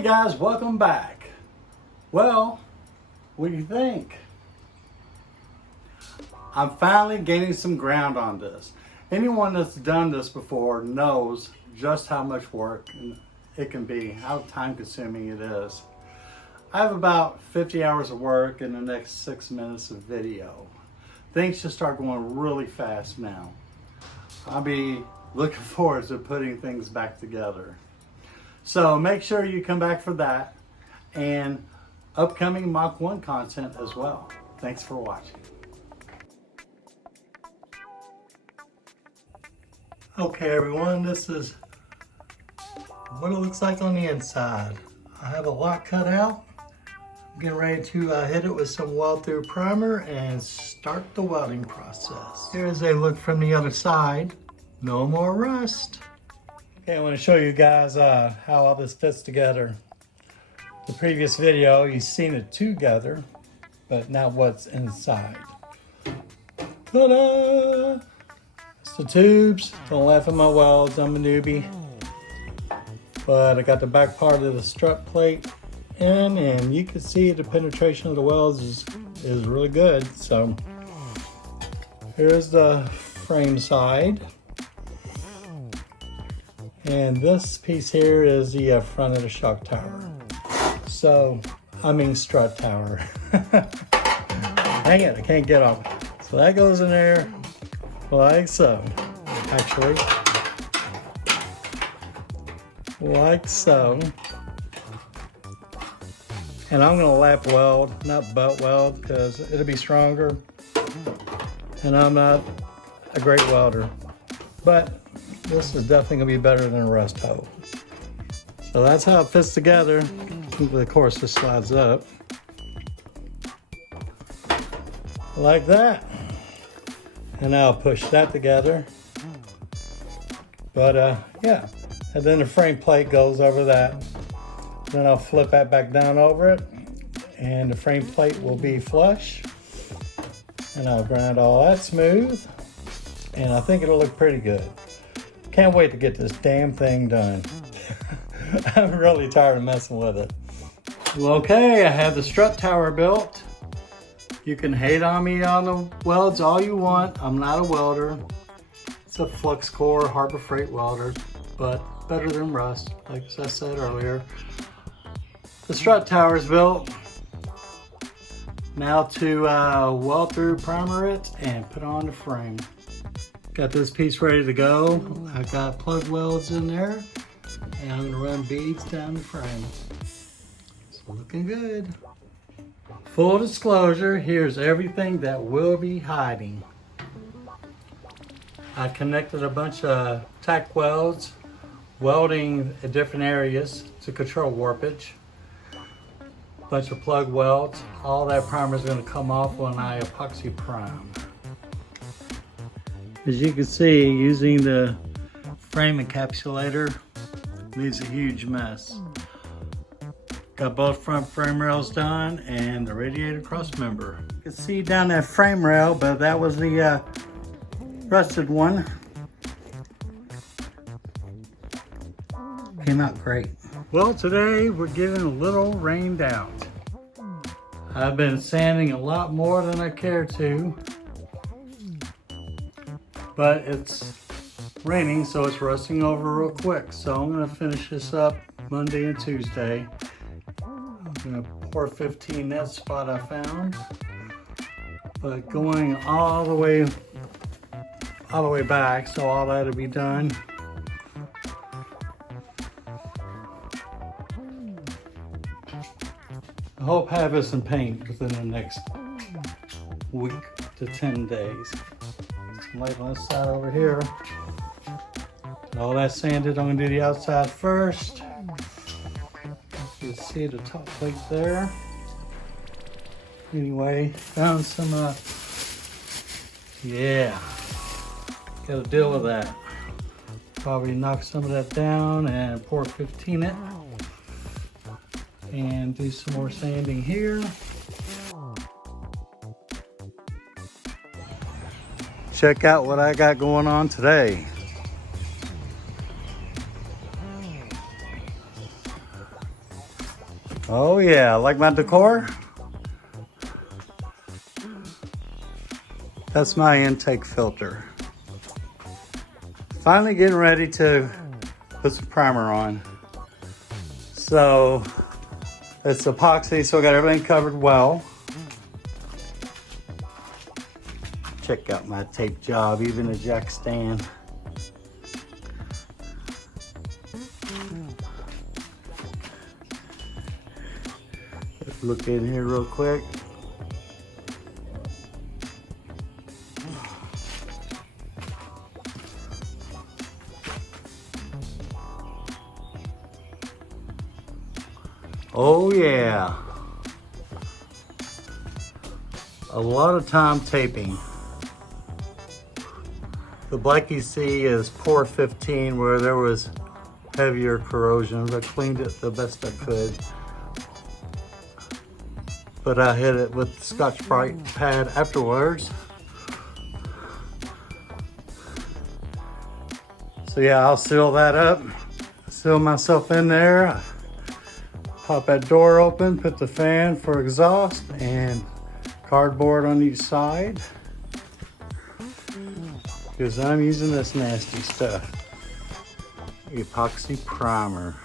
Hey guys, welcome back. Well, what do you think? I'm finally gaining some ground on this. Anyone that's done this before knows just how much work it can be, how time consuming it is. I have about 50 hours of work in the next 6 minutes of video. Things should start going really fast now. I'll be looking forward to putting things back together. So make sure you come back for that and upcoming Mach 1 content as well. Thanks for watching. Okay everyone, this is what it looks like on the inside. I have a lot cut out. I'm getting ready to hit it with some weld through primer and start the welding process. Here's a look from the other side. No more rust. Okay, I want to show you guys how all this fits together. The previous video, you've seen it together, but not what's inside. Ta-da! It's the tubes. Don't laugh at my welds, I'm a newbie. But I got the back part of the strut plate in, and you can see the penetration of the welds is really good. So here's the frame side. And this piece here is the front of the shock tower. So, I mean strut tower. Dang it, I can't get off. So that goes in there like so, actually. Like so. And I'm gonna lap weld, not butt weld, because it'll be stronger. And I'm not a great welder. But this is definitely gonna be better than a rust hole. So that's how it fits together. Of course, this slides up. Like that. And I'll push that together. But yeah, and then the frame plate goes over that. Then I'll flip that back down over it, and the frame plate will be flush. And I'll grind all that smooth, and I think it'll look pretty good. Can't wait to get this damn thing done. I'm really tired of messing with it. Well, okay, I have the strut tower built. You can hate on me on the welds all you want. I'm not a welder. It's a flux core Harbor Freight welder, but better than rust, like I said earlier. The strut tower is built. Now to weld through primer it and put on the frame. Got this piece ready to go. I got plug welds in there, and I'm gonna run beads down the frame. It's looking good. Full disclosure, here's everything that will be hiding. I connected a bunch of tack welds, welding at different areas to control warpage. Bunch of plug welds. All that primer is going to come off when I epoxy prime. As you can see, using the frame encapsulator leaves a huge mess. Got both front frame rails done and the radiator cross member. You can see down that frame rail, but that was the rusted one. Came out great. Well, today we're getting a little rained out. I've been sanding a lot more than I care to, but it's raining, so it's rusting over real quick. So I'm gonna finish this up Monday and Tuesday. I'm gonna pour 15 that spot I found, but going all the way back, so all that'll be done. I hope having some paint within the next week to 10 days. Some light on this side over here. All that sanded, I'm gonna do the outside first. You can see the top plate there. Anyway, found some, yeah, gotta deal with that. Probably knock some of that down and pour 15 it. And do some more sanding here. Check out what I got going on today. Oh yeah, like my decor? That's my intake filter. Finally getting ready to put some primer on. So it's epoxy, so I got everything covered well. Check out my tape job, even a jack stand. Let's look in here real quick. Oh yeah. A lot of time taping. The black you see is pour 15 where there was heavier corrosion. I cleaned it the best I could. But I hit it with Scotch-Brite pad afterwards. So yeah, I'll seal that up. Seal myself in there. Pop that door open, put the fan for exhaust and cardboard on each side. Because I'm using this nasty stuff. Epoxy primer.